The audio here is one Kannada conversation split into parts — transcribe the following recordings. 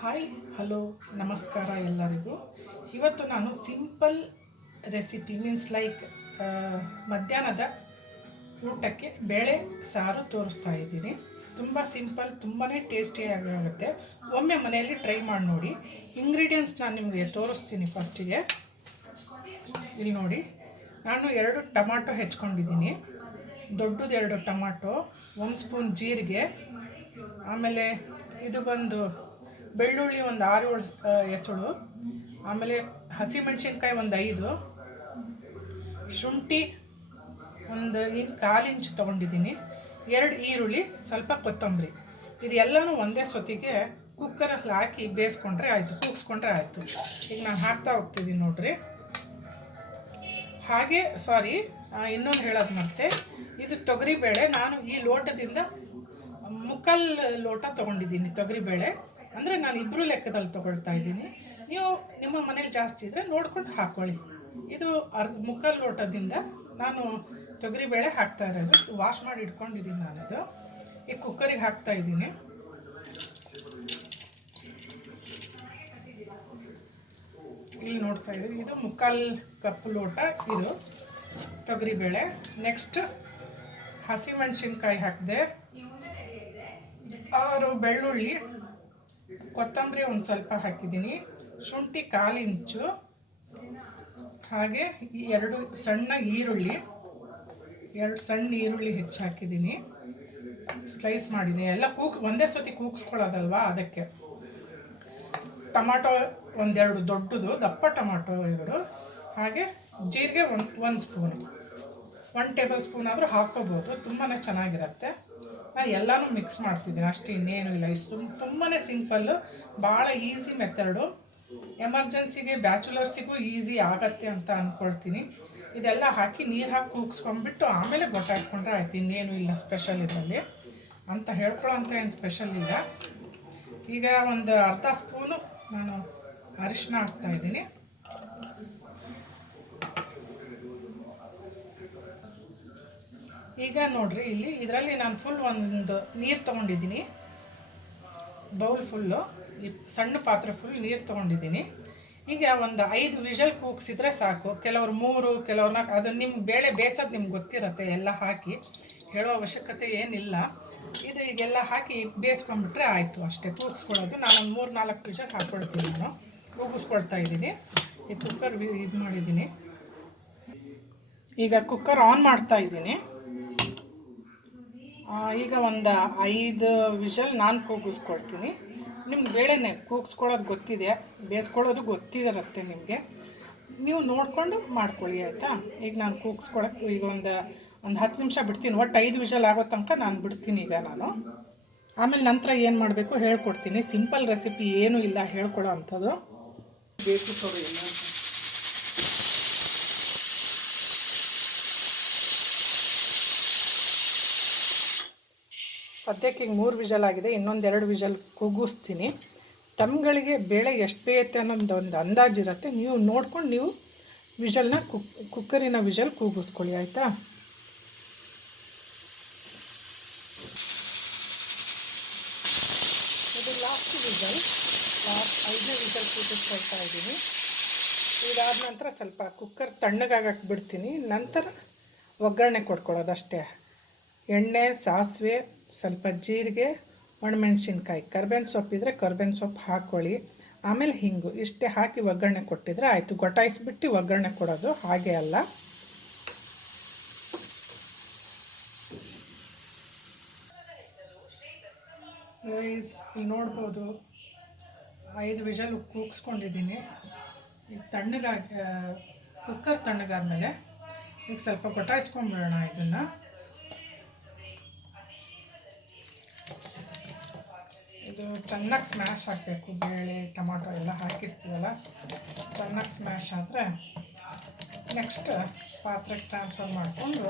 ಹಾಯ್ ಹಲೋ ನಮಸ್ಕಾರ ಎಲ್ಲರಿಗೂ. ಇವತ್ತು ನಾನು ಸಿಂಪಲ್ ರೆಸಿಪಿ ಮೀನ್ಸ್ ಲೈಕ್ ಮಧ್ಯಾಹ್ನದ ಊಟಕ್ಕೆ ಬೇಳೆ ಸಾರು ತೋರಿಸ್ತಾ ಇದ್ದೀನಿ. ತುಂಬ ಸಿಂಪಲ್, ತುಂಬಾ ಟೇಸ್ಟಿಯಾಗಿರುತ್ತೆ. ಒಮ್ಮೆ ಮನೆಯಲ್ಲಿ ಟ್ರೈ ಮಾಡಿ ನೋಡಿ. ಇಂಗ್ರೀಡಿಯೆಂಟ್ಸ್ ನಾನು ನಿಮಗೆ ತೋರಿಸ್ತೀನಿ. ಫಸ್ಟಿಗೆ ಇಲ್ಲಿ ನೋಡಿ, ನಾನು 2 ಟೊಮಾಟೊ ಹೆಚ್ಕೊಂಡಿದ್ದೀನಿ. ದೊಡ್ಡದು 2 ಟೊಮಾಟೊ, 1 ಸ್ಪೂನ್ ಜೀರಿಗೆ, ಆಮೇಲೆ ಇದು ಬಂದು ಬೆಳ್ಳುಳ್ಳಿ ಒಂದು 6-7 ಎಸಳು, ಆಮೇಲೆ ಹಸಿಮೆಣ್ಸಿನ್ಕಾಯಿ ಒಂದು 5, ಶುಂಠಿ ಒಂದು 1/4 ಇಂಚ್ ತೊಗೊಂಡಿದ್ದೀನಿ, 2 ಈರುಳ್ಳಿ, ಸ್ವಲ್ಪ ಕೊತ್ತಂಬರಿ. ಇದೆಲ್ಲನೂ ಒಂದೇ ಸೊತ್ತಿಗೆ ಕುಕ್ಕರಲ್ಲಿ ಹಾಕಿ ಬೇಯಿಸ್ಕೊಂಡ್ರೆ ಆಯಿತು, ಕೂಗಿಸ್ಕೊಂಡ್ರೆ ಆಯಿತು. ಈಗ ನಾನು ಹಾಕ್ತಾ ಹೋಗ್ತಿದ್ದೀನಿ ನೋಡ್ರಿ. ಹಾಗೆ ಇನ್ನೊಂದು ಹೇಳೋದು ಮತ್ತೆ, ಇದು ತೊಗರಿಬೇಳೆ. ನಾನು ಈ ಲೋಟದಿಂದ ಮುಕ್ಕಾಲು ಲೋಟ ತೊಗೊಂಡಿದ್ದೀನಿ ತೊಗರಿಬೇಳೆ. ಅಂದರೆ ನಾನು 2 ಲೆಕ್ಕದಲ್ಲಿ ತೊಗೊಳ್ತಾ ಇದ್ದೀನಿ. ನೀವು ನಿಮ್ಮ ಮನೇಲಿ ಜಾಸ್ತಿ ಇದ್ದರೆ ನೋಡ್ಕೊಂಡು ಹಾಕ್ಕೊಳ್ಳಿ. ಇದು ಮುಕ್ಕಾಲು ಲೋಟದಿಂದ ನಾನು ತೊಗರಿಬೇಳೆ ಹಾಕ್ತಾ ಇರೋದು. ವಾಶ್ ಮಾಡಿ ಇಟ್ಕೊಂಡಿದ್ದೀನಿ ನಾನಿದು. ಈ ಕುಕ್ಕರಿಗೆ ಹಾಕ್ತಾ ಇದ್ದೀನಿ. ಇಲ್ಲಿ ನೋಡ್ತಾ ಇದ್ದೀವಿ, ಇದು ಮುಕ್ಕಾಲು ಕಪ್ ಲೋಟ ಇದು ತೊಗರಿಬೇಳೆ. ನೆಕ್ಸ್ಟ್ ಹಸಿಮೆಣ್ಸಿನ್ಕಾಯಿ ಹಾಕಿದೆ, 6 ಬೆಳ್ಳುಳ್ಳಿ, ಕೊತ್ತಂಬರಿ ಒಂದು ಸ್ವಲ್ಪ ಹಾಕಿದ್ದೀನಿ, ಶುಂಠಿ 1/4 ಇಂಚು, ಹಾಗೆ 2 ಸಣ್ಣ ಈರುಳ್ಳಿ, 2 ಸಣ್ಣ ಈರುಳ್ಳಿ ಹೆಚ್ಚು ಹಾಕಿದ್ದೀನಿ, ಸ್ಲೈಸ್ ಮಾಡಿದ್ದೀನಿ. ಎಲ್ಲ ಒಂದೇ ಸತಿ ಕೂಗಿಸ್ಕೊಳ್ಳೋದಲ್ವಾ, ಅದಕ್ಕೆ. ಟೊಮಾಟೊ 1-2 ದೊಡ್ಡದು ದಪ್ಪ ಟೊಮಾಟೊ ಇವರು, ಹಾಗೆ ಜೀರಿಗೆ 1 ಸ್ಪೂನು, 1 ಟೇಬಲ್ ಸ್ಪೂನ್ ಆದರೂ ಹಾಕ್ಕೋಬೋದು, ತುಂಬಾ ಚೆನ್ನಾಗಿರುತ್ತೆ. ನಾನು ಎಲ್ಲನೂ ಮಿಕ್ಸ್ ಮಾಡ್ತಿದ್ದೀನಿ ಅಷ್ಟೇ, ಇನ್ನೇನು ಇಲ್ಲ. ಇಷ್ಟು ತುಂಬಾ ಸಿಂಪಲ್ಲು, ಭಾಳ ಈಸಿ ಮೆಥಡು. ಎಮರ್ಜೆನ್ಸಿಗೆ ಬ್ಯಾಚುಲರ್ಸಿಗೂ ಈಸಿ ಆಗತ್ತೆ ಅಂತ ಅಂದ್ಕೊಳ್ತೀನಿ. ಇದೆಲ್ಲ ಹಾಕಿ ನೀರು ಹಾಕಿ ಕೂಗಿಸ್ಕೊಂಡ್ಬಿಟ್ಟು ಆಮೇಲೆ ಗೊತ್ತಾಯಿಸ್ಕೊಂಡ್ರೆ ಆಯ್ತು, ಇನ್ನೇನು ಇಲ್ಲ ಸ್ಪೆಷಲ್ ಇದರಲ್ಲಿ ಅಂತ ಹೇಳ್ಕೊಳ್ಳೋ ಅಂತ ಏನು ಸ್ಪೆಷಲ್ ಇಲ್ಲ. ಈಗ ಒಂದು ಅರ್ಧ ಸ್ಪೂನು ನಾನು ಅರಿಶಿನ ಹಾಕ್ತಾಯಿದ್ದೀನಿ. ಈಗ ನೋಡಿರಿ, ಇದರಲ್ಲಿ ನಾನು ಫುಲ್ ಒಂದು ನೀರು ತೊಗೊಂಡಿದ್ದೀನಿ, ಬೌಲ್ ಫುಲ್ಲು, ಈ ಸಣ್ಣ ಪಾತ್ರೆ ಫುಲ್ ನೀರು ತೊಗೊಂಡಿದ್ದೀನಿ. ಈಗ ಒಂದು 5 ವಿಷಲ್ ಕೂಗಿಸಿದ್ರೆ ಸಾಕು. ಕೆಲವ್ರು 3, ಕೆಲವ್ರು 4, ಅದು ನಿಮ್ಮ ಬೇಳೆ ಬೇಯಿಸೋದು ನಿಮ್ಗೆ ಗೊತ್ತಿರುತ್ತೆ. ಎಲ್ಲ ಹಾಕಿ ಹೇಳೋ ಅವಶ್ಯಕತೆ ಏನಿಲ್ಲ. ಇದು ಈಗೆಲ್ಲ ಹಾಕಿ ಬೇಯಿಸ್ಕೊಂಡ್ಬಿಟ್ರೆ ಆಯಿತು ಅಷ್ಟೇ, ಕೂಗಿಸ್ಕೊಳ್ಳೋದು. ನಾನೊಂದು 3-4 ವಿಷಲ್ ಹಾಕ್ಕೊಳ್ತೀನಿ. ನಾನು ಕೂಗಿಸ್ಕೊಳ್ತಾ ಇದ್ದೀನಿ. ಈ ಕುಕ್ಕರ್ ಇದು ಮಾಡಿದ್ದೀನಿ. ಈಗ ಕುಕ್ಕರ್ ಆನ್ ಮಾಡ್ತಾ ಇದ್ದೀನಿ. ಈಗ ಒಂದು 5 ವಿಷಲ್ ನಾನು ಕೂಗಿಸ್ಕೊಳ್ತೀನಿ. ನಿಮ್ಗೆ ಬೇಳೆನೇ ಕೂಗಿಸ್ಕೊಳ್ಳೋದು ಗೊತ್ತಿದೆ, ಬೇಯಿಸ್ಕೊಳ್ಳೋದು ಗೊತ್ತಿರುತ್ತೆ ನಿಮಗೆ. ನೀವು ನೋಡಿಕೊಂಡು ಮಾಡ್ಕೊಳ್ಳಿ, ಆಯಿತಾ. ಈಗ ನಾನು ಕೂಗಿಸ್ಕೊಳಕ್ಕೆ ಈಗ ಒಂದು 10 ನಿಮಿಷ ಬಿಡ್ತೀನಿ. ಒಟ್ಟು 5 ವಿಷಲ್ ಆಗೋ ತನಕ ನಾನು ಬಿಡ್ತೀನಿ ಈಗ ನಾನು. ಆಮೇಲೆ ನಂತರ ಏನು ಮಾಡಬೇಕು ಹೇಳ್ಕೊಡ್ತೀನಿ. ಸಿಂಪಲ್ ರೆಸಿಪಿ ಏನೂ ಇಲ್ಲ ಹೇಳ್ಕೊಡೋ ಅಂಥದ್ದು. ಬೇಕು ತೊಗೊಳ್ಳಿ ಎಲ್ಲ. ಸದ್ಯಕ್ಕೆ ಈಗ 3 ವಿಷಲ್ ಆಗಿದೆ, ಇನ್ನೊಂದು 2 ವಿಷಲ್ ಕೂಗಿಸ್ತೀನಿ. ತಮ್ಗಳಿಗೆ ಬೇಳೆ ಎಷ್ಟು ಬೇಯುತ್ತೆ ಅನ್ನೋದು ಒಂದು ಅಂದಾಜಿರುತ್ತೆ. ನೀವು ನೋಡ್ಕೊಂಡು ನೀವು ವಿಷಲ್ನ ಕುಕ್ಕರಿನ ವಿಷಲ್ ಕೂಗಿಸ್ಕೊಳ್ಳಿ, ಆಯಿತಾ. ಇದು ಲಾಸ್ಟ್ ವಿಷಲ್, 5ನೇ ವಿಷಲ್ ಕೂಗಿಸ್ಕೊಳ್ತಾ ಇದ್ದೀನಿ. ಇದಾದ ನಂತರ ಸ್ವಲ್ಪ ಕುಕ್ಕರ್ ತಣ್ಣಗಾಗಕ್ಕೆ ಬಿಡ್ತೀನಿ. ನಂತರ ಒಗ್ಗರಣೆ ಕೊಟ್ಕೊಳ್ಳೋದು ಅಷ್ಟೇ. ಎಣ್ಣೆ, ಸಾಸಿವೆ, ಸ್ವಲ್ಪ ಜೀರಿಗೆ, ಒಣಮೆಣ್ಸಿನ್ಕಾಯಿ, ಕರ್ಬೇವಿನ ಸೊಪ್ಪಿದ್ರೆ ಕರ್ಬೇವಿನ ಸೊಪ್ಪು ಹಾಕ್ಕೊಳ್ಳಿ, ಆಮೇಲೆ ಹಿಂಗು, ಇಷ್ಟೇ ಹಾಕಿ ಒಗ್ಗರಣೆ ಕೊಟ್ಟಿದ್ರೆ ಆಯಿತು. ಗೊಟಾಯಿಸ್ಬಿಟ್ಟು ಒಗ್ಗರಣೆ ಕೊಡೋದು, ಹಾಗೆ ಅಲ್ಲ. ಇಲ್ಲಿ ನೋಡ್ಬೋದು, 5 ವಿಷಲ್ ಕೂಗಿಸ್ಕೊಂಡಿದ್ದೀನಿ. ಈಗ ಕುಕ್ಕರ್ ತಣ್ಣಗಾದ್ಮೇಲೆ ಈಗ ಸ್ವಲ್ಪ ಗೊಟಾಯಿಸ್ಕೊಂಡ್ಬಿಡೋಣ ಇದನ್ನು. ಇದು ಚೆನ್ನಾಗಿ ಸ್ಮ್ಯಾಶ್ ಹಾಕಬೇಕು. ಬೇಳೆ, ಟೊಮಾಟೊ ಎಲ್ಲ ಹಾಕಿರ್ತೀವಲ್ಲ, ಚೆನ್ನಾಗಿ ಸ್ಮ್ಯಾಶ್ ಆದರೆ ನೆಕ್ಸ್ಟ್ ಪಾತ್ರೆಗೆ ಟ್ರಾನ್ಸ್ಫರ್ ಮಾಡಿಕೊಂಡು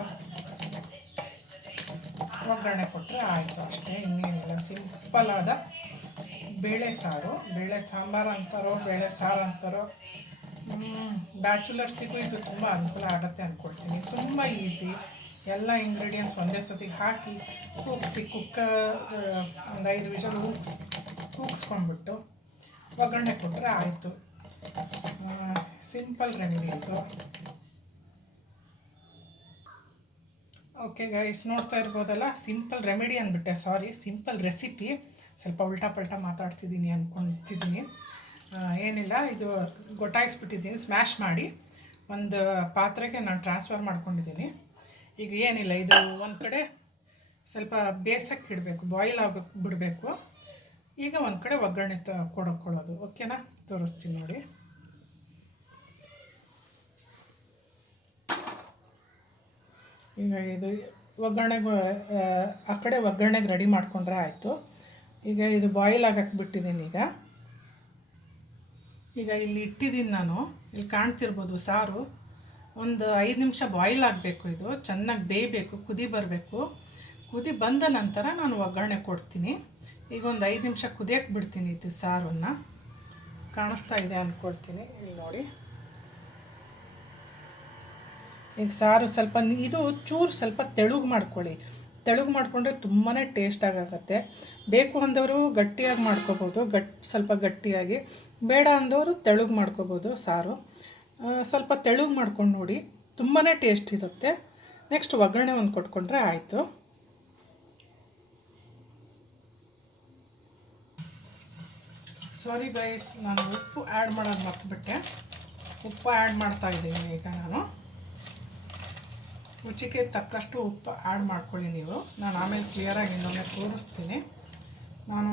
ಒಗ್ಗರಣೆ ಕೊಟ್ಟರೆ ಆಯಿತು ಅಷ್ಟೇ, ಇನ್ನೇನಿಲ್ಲ. ಸಿಂಪಲ್ಲಾದ ಬೇಳೆ ಸಾರು. ಬೇಳೆ ಸಾಂಬಾರು ಅಂತಾರೋ ಬೇಳೆ ಸಾರು ಅಂತಾರೋ, ಬ್ಯಾಚುಲರ್ಸಿಗೂ ಇದು ತುಂಬ ಅನುಕೂಲ ಆಗುತ್ತೆ ಅಂದ್ಕೊಳ್ತೀನಿ. ತುಂಬ ಈಸಿ. ಎಲ್ಲ ಇಂಗ್ರೀಡಿಯೆಂಟ್ಸ್ ಒಂದೇ ಸತಿಗೆ ಹಾಕಿ ಕೂಗಿಸಿ, ಕುಕ್ಕರ್ ಒಂದು 5 ವಿಷಲ್ ಕೂಗಿಸ್ಕೊಂಡ್ಬಿಟ್ಟು ಒಗ್ಗರಣೆ ಕೊಟ್ಟರೆ ಆಯಿತು. ಸಿಂಪಲ್ ರೆಮಿಡಿ ಇದು. ಓಕೆ ಗೈಸ್, ನೋಡ್ತಾ ಇರ್ಬೋದಲ್ಲ, ಸಿಂಪಲ್ ರೆಮಿಡಿ ಅಂದ್ಬಿಟ್ಟೆ, ಸಾರಿ, ಸಿಂಪಲ್ ರೆಸಿಪಿ. ಸ್ವಲ್ಪ ಉಲ್ಟಾ ಪಲ್ಟಾ ಮಾತಾಡ್ತಿದ್ದೀನಿ ಅಂದ್ಕೊತಿದ್ದೀನಿ. ಏನಿಲ್ಲ, ಇದು ಗೊಟಾಯಿಸ್ಬಿಟ್ಟಿದ್ದೀನಿ, ಸ್ಮ್ಯಾಶ್ ಮಾಡಿ ಒಂದು ಪಾತ್ರೆಗೆ ನಾನು ಟ್ರಾನ್ಸ್ಫರ್ ಮಾಡ್ಕೊಂಡಿದ್ದೀನಿ. ಈಗ ಏನಿಲ್ಲ, ಇದು ಒಂದು ಕಡೆ ಸ್ವಲ್ಪ ಬೇಸಕ್ಕೆ ಇಡಬೇಕು, ಬಾಯ್ಲ್ ಆಗೋಕ್ಕೆ ಬಿಡಬೇಕು. ಈಗ ಒಂದು ಕಡೆ ಒಗ್ಗರಣೆ ಕೊಡೋದು. ಓಕೆನಾ, ತೋರಿಸ್ತೀನಿ ನೋಡಿ. ಈಗ ಇದು ಒಗ್ಗರಣೆಗೆ ಆ ಕಡೆ ಒಗ್ಗರಣೆಗೆ ರೆಡಿ ಮಾಡ್ಕೊಂಡ್ರೆ ಆಯಿತು. ಈಗ ಇದು ಬಾಯ್ಲ್ ಆಗಕ್ಕೆ ಬಿಟ್ಟಿದ್ದೀನಿ. ಈಗ ಇಲ್ಲಿ ಇಟ್ಟಿದ್ದೀನಿ ನಾನು, ಇಲ್ಲಿ ಕಾಣ್ತಿರ್ಬೋದು ಸಾರು. ಒಂದು 5 ನಿಮಿಷ ಬಾಯ್ಲ್ ಆಗಬೇಕು, ಇದು ಚೆನ್ನಾಗಿ ಬೇಯಬೇಕು, ಕುದಿ ಬರಬೇಕು. ಕುದಿ ಬಂದ ನಂತರ ನಾನು ಒಗ್ಗರಣೆ ಕೊಡ್ತೀನಿ. ಈಗ ಒಂದು 5 ನಿಮಿಷ ಕುದಿಯೋಕ್ಕೆ ಬಿಡ್ತೀನಿ ಇದು ಸಾರನ್ನು. ಕಾಣಿಸ್ತಾ ಇದೆ ಅಂದ್ಕೊಳ್ತೀನಿ, ಇಲ್ಲಿ ನೋಡಿ. ಈಗ ಸಾರು ಸ್ವಲ್ಪ ಇದು ಚೂರು ಸ್ವಲ್ಪ ತೆಳುಗೆ ಮಾಡ್ಕೊಳ್ಳಿ. ತೆಳುಗೆ ಮಾಡಿಕೊಂಡ್ರೆ ತುಂಬಾ ಟೇಸ್ಟಾಗುತ್ತೆ. ಬೇಕು ಅಂದವರು ಗಟ್ಟಿಯಾಗಿ ಮಾಡ್ಕೋಬೋದು, ಸ್ವಲ್ಪ ಗಟ್ಟಿಯಾಗಿ. ಬೇಡ ಅಂದವರು ತೆಳುಗೆ ಮಾಡ್ಕೋಬೋದು. ಸಾರು ಸ್ವಲ್ಪ ತೆಳುಗೆ ಮಾಡ್ಕೊಂಡು ನೋಡಿ, ತುಂಬಾ ಟೇಸ್ಟ್ ಇರುತ್ತೆ. ನೆಕ್ಸ್ಟ್ ಒಗ್ಗರಣೆ ಒಂದು ಕೊಟ್ಕೊಂಡ್ರೆ ಆಯಿತು. ಸಾರಿ ಗೈಸ್, ನಾನು ಉಪ್ಪು ಆ್ಯಡ್ ಮಾಡೋದು ಮರ್ತುಬಿಟ್ಟೆ. ಉಪ್ಪು ಆ್ಯಡ್ ಮಾಡ್ತಾಯಿದ್ದೀನಿ ಈಗ ನಾನು. ರುಚಿಗೆ ತಕ್ಕಷ್ಟು ಉಪ್ಪು ಆ್ಯಡ್ ಮಾಡ್ಕೊಳ್ಳಿ ನೀವು. ನಾನು ಆಮೇಲೆ ಕ್ಲಿಯರಾಗಿ ಇನ್ನೊಮ್ಮೆ ತೋರಿಸ್ತೀನಿ. ನಾನು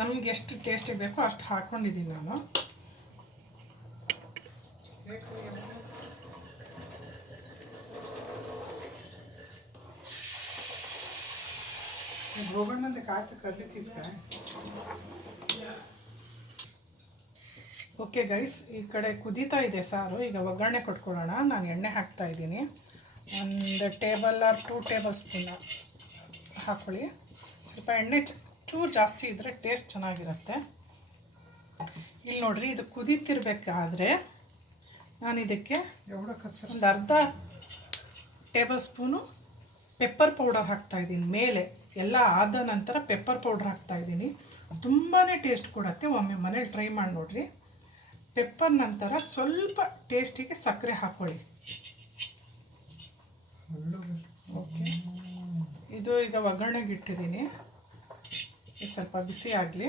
ನಮಗೆ ಎಷ್ಟು ಟೇಸ್ಟಿಗೆ ಬೇಕೋ ಅಷ್ಟು ಹಾಕ್ಕೊಂಡಿದ್ದೀನಿ ನಾನು. ಓಕೆ ಗೈಸ್, ಈ ಕಡೆ ಕುದೀತಾ ಇದೆ ಸಾರು. ಈಗ ಒಗ್ಗರಣೆ ಕೊಟ್ಕೊಳ್ಳೋಣ. ನಾನು ಎಣ್ಣೆ ಹಾಕ್ತಾಯಿದ್ದೀನಿ. ಒಂದು ಟೇಬಲ್ ಆರ್ 2 ಟೇಬಲ್ ಸ್ಪೂನ್ ಹಾಕ್ಕೊಳ್ಳಿ. ಸ್ವಲ್ಪ ಎಣ್ಣೆ ಚೂರು ಜಾಸ್ತಿ ಇದ್ದರೆ ಟೇಸ್ಟ್ ಚೆನ್ನಾಗಿರುತ್ತೆ. ಇಲ್ಲಿ ನೋಡಿರಿ, ಇದು ಕುದೀತಿರ್ಬೇಕಾದ್ರೆ ನಾನು ಇದಕ್ಕೆ ಒಂದು ಅರ್ಧ ಟೇಬಲ್ ಸ್ಪೂನು ಪೆಪ್ಪರ್ ಪೌಡರ್ ಹಾಕ್ತಾಯಿದ್ದೀನಿ ಮೇಲೆ. ಎಲ್ಲ ಆದ ನಂತರ ಪೆಪ್ಪರ್ ಪೌಡರ್ ಹಾಕ್ತಾಯಿದ್ದೀನಿ. ತುಂಬಾ ಟೇಸ್ಟ್ ಕೊಡುತ್ತೆ. ಒಮ್ಮೆ ಮನೇಲಿ ಟ್ರೈ ಮಾಡಿ ನೋಡಿರಿ. ಪೆಪ್ಪರ್ ನಂತರ ಸ್ವಲ್ಪ ಟೇಸ್ಟಿಗೆ ಸಕ್ಕರೆ ಹಾಕ್ಕೊಳ್ಳಿ. ಓಕೆ, ಇದು ಈಗ ಒಗ್ಗರಣೆಗೆ ಇಟ್ಟಿದ್ದೀನಿ. ಇದು ಸ್ವಲ್ಪ ಬಿಸಿ ಆಗಲಿ.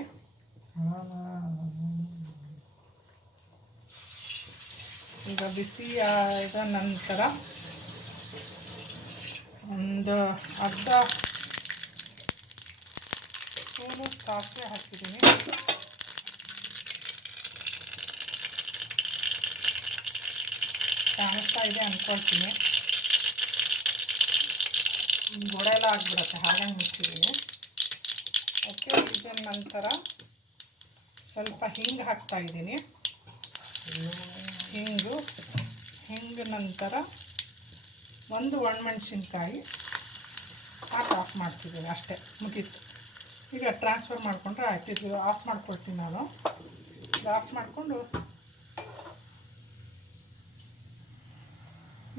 ಈಗ ಬಿಸಿ ಆದ ನಂತರ ಒಂದು ಅರ್ಧ ಸ್ಪೂನು ಸಾಸಿವೆ ಹಾಕಿದ್ದೀನಿ. ಕಾಣಿಸ್ತಾ ಇದೆ ಅಂದ್ಕೊಳ್ತೀನಿ. ಗೋಡೆ ಎಲ್ಲ ಆಗಿಬಿಡುತ್ತೆ, ಹಾಗಾಗಿ ಮುಚ್ಚಿದ್ದೀನಿ. ಓಕೆ, ಇದರ ನಂತರ ಸ್ವಲ್ಪ ಹಿಂಗೆ ಹಾಕ್ತಾಯಿದ್ದೀನಿ. ಹಿಂಗೆ ನಂತರ ಒಂದು ಒಣಮೆಣಸಿನ್ಕಾಯಿ ಹಾಕಿ ಆಫ್ ಮಾಡ್ತಿದ್ದೀನಿ. ಅಷ್ಟೇ, ಮುಗೀತು. ಈಗ ಟ್ರಾನ್ಸ್ಫರ್ ಮಾಡಿಕೊಂಡ್ರೆ ಆಯ್ತು. ಇದು ಆಫ್ ಮಾಡ್ಕೊಳ್ತೀನಿ ನಾನು. ಇದು ಆಫ್ ಮಾಡಿಕೊಂಡು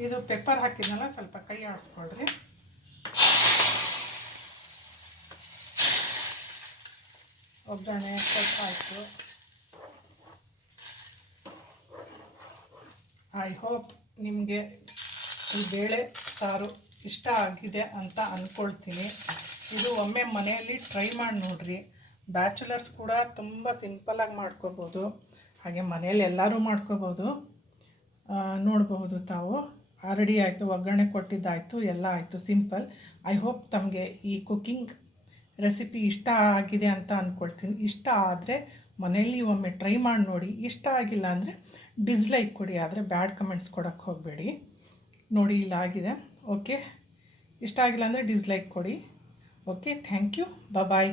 ಇದು ಪೆಪ್ಪರ್ ಹಾಕಿದ್ನಲ್ಲ, ಸ್ವಲ್ಪ ಕೈ ಆಡಿಸ್ಕೊಳ್ರಿ. ಒಗ್ಗರಣೆ ಸ್ವಲ್ಪ ಆಯಿತು. ಐ ಹೋಪ್ ನಿಮಗೆ ಈ ಬೇಳೆ ಸಾರು ಇಷ್ಟ ಆಗಿದೆ ಅಂತ ಅಂದ್ಕೊಳ್ತೀನಿ. ಇದು ಒಮ್ಮೆ ಮನೆಯಲ್ಲಿ ಟ್ರೈ ಮಾಡಿ ನೋಡಿರಿ. ಬ್ಯಾಚುಲರ್ಸ್ ಕೂಡ ತುಂಬ ಸಿಂಪಲ್ಲಾಗಿ ಮಾಡ್ಕೋಬೋದು, ಹಾಗೆ ಮನೇಲಿ ಎಲ್ಲರೂ ಮಾಡ್ಕೋಬೋದು. ನೋಡ್ಬೋದು ತಾವು. ರೆಡಿ ಆಯಿತು, ಒಗ್ಗರಣೆ ಕೊಟ್ಟಿದ್ದಾಯಿತು, ಎಲ್ಲ ಆಯಿತು, ಸಿಂಪಲ್. ಐ ಹೋಪ್ ತಮಗೆ ಈ ಕುಕ್ಕಿಂಗ್ ರೆಸಿಪಿ ಇಷ್ಟ ಆಗಿದೆ ಅಂತ ಅಂದ್ಕೊಳ್ತೀನಿ. ಇಷ್ಟ ಆದರೆ ಮನೆಯಲ್ಲಿ ಒಮ್ಮೆ ಟ್ರೈ ಮಾಡಿ ನೋಡಿ. ಇಷ್ಟ ಆಗಿಲ್ಲ ಅಂದರೆ ಡಿಸ್ಲೈಕ್ ಕೊಡಿ, ಆದರೆ ಬ್ಯಾಡ್ ಕಮೆಂಟ್ಸ್ ಕೊಡೋಕ್ಕೆ ಹೋಗಬೇಡಿ. ನೋಡಿ, ಇಲ್ಲಾಗಿದೆ. ಓಕೆ, ಇಷ್ಟ ಆಗಿಲ್ಲ ಅಂದರೆ ಡಿಸ್ಲೈಕ್ ಕೊಡಿ. Okay, thank you, bye.